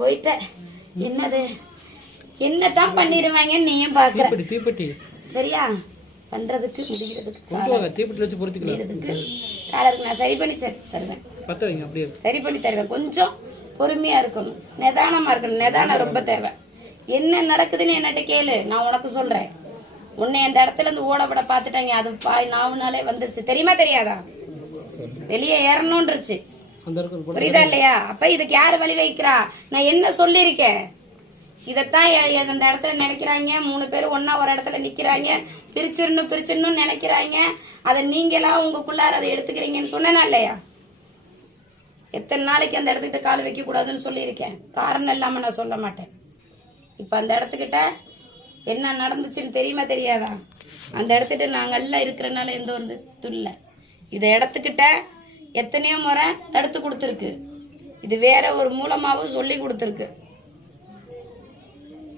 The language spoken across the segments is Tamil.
போயிட்ட. என்னது என்னதான் பண்ணிடுவாங்கன்னு நீயும் பாக்குற. தீப்பெட்டி சரியா? பண்றதுக்கு முடிகிறதுக்கு தீப்பெட்டி வச்சு பொறுத்துக்கிறதுக்கு காலருக்கு நான் சரி பண்ணி தருவேன். பத்த வைங்க, அப்படியே சரி பண்ணி தருவேன். கொஞ்சம் பொறுமையா இருக்கணும், நிதானமா இருக்கணும். நிதானம் ரொம்ப தேவை. என்ன நடக்குதுன்னு என்கிட்ட கேளு, நான் உனக்கு சொல்றேன். உன்னை அந்த இடத்துல இருந்து ஓடப்பட பாத்துட்டாங்க. அது பாய் நாவுனாலே வந்துருச்சு. தெரியுமா தெரியாதா? வெளியே ஏறணும்ன்றுச்சு. புரியுதா இல்லையா? அப்ப இதுக்கு யாரு வழி வைக்கிறா? நான் என்ன சொல்லியிருக்கேன்? இதத்தான் அந்த இடத்துல நினைக்கிறாங்க. 3 பேரும் ஒன்னா ஒரு இடத்துல நிக்கிறாங்க. பிரிச்சிடணும் நினைக்கிறாங்க. அதை நீங்களா உங்களுக்குள்ளார அதை எடுத்துக்கிறீங்கன்னு சொன்னா இல்லையா? எத்தனை நாளைக்கு அந்த இடத்துக்கிட்ட கால் வைக்க கூடாதுன்னு சொல்லியிருக்கேன். காரணம் இல்லாம நான் சொல்ல மாட்டேன். இப்ப அந்த இடத்துக்கிட்ட என்ன நடந்துச்சுன்னு தெரியுமா தெரியாதா? அந்த இடத்துக்கிட்ட நாங்க எல்லாம் இருக்கிறனால எந்த ஒரு இது இல்லை. இந்த இடத்துக்கிட்ட எத்தனையோ முறை தடுத்து கொடுத்துருக்கு. இது வேற ஒரு மூலமாவும் சொல்லி கொடுத்துருக்கு.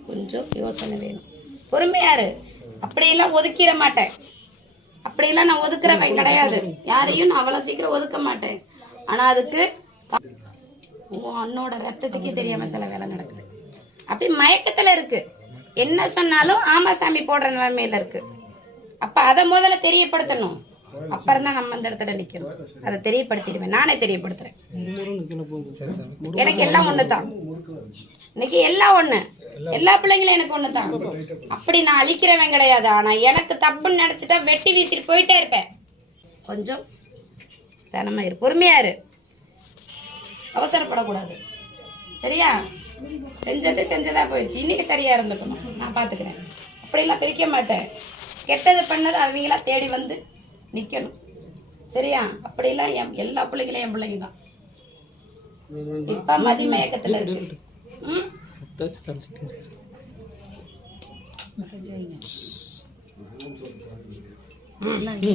கொஞ்சம் யோசனை வேணும். பொறுமையாரு. அப்படியெல்லாம் ஒதுக்கிட மாட்டேன். அப்படியெல்லாம் நான் ஒதுக்குறவன் கிடையாது. யாரையும் நான் அவ்வளவு சீக்கிரம் ஒதுக்க மாட்டேன். ஆனா அதுக்கு அண்ணோட ரத்தத்துக்கே தெரியாம சில வேலை நடக்குது. அப்படி மயக்கத்துல இருக்கு. என்ன சொன்னாலும் ஆமா சாமி போடுற நிலைமையில இருக்கு. அப்ப அதை முதல்ல தெரியப்படுத்தணும். அப்புறம் தான் நம்ம அந்த இடத்துல நிக்கணும். அதை தெரியப்படுத்திடுவேன். நானே தெரியப்படுத்துறேன். எனக்கு எல்லாம் ஒண்ணுதான். இன்னைக்கு எல்லாம் ஒண்ணு. எல்லா பிள்ளைங்களும் எனக்கு ஒண்ணுதான். அப்படி நான் அழிக்கிறவன் கிடையாது. ஆனா எனக்கு தப்புன்னு நினைச்சிட்டா வெட்டி வீசிட்டு போயிட்டே இருப்பேன். கொஞ்சம் தனமா இரு, பொறுமையா இரு, அவசரப்படக்கூடாது. சரியா? செஞ்சது செஞ்சதா போயிடுச்சு. இன்னைக்கு சரியா இருந்துக்கணும். நான் பாத்துக்கிறேன். அப்படிலாம் பிரிக்க மாட்டேன். கெட்டது பண்ணது அவங்களா தேடி வந்து நிக்கணும். சரியா? அப்படிலாம் எல்லா பிள்ளைங்களும் என் பிள்ளைங்க தான். இப்ப மதி மயக்கத்துல இருக்கு.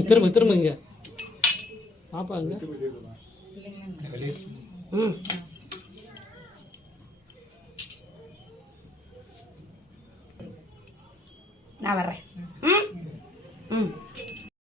திரும்ப திரும்ப இங்க பாப்பாங்க. நான் வர்றேன்.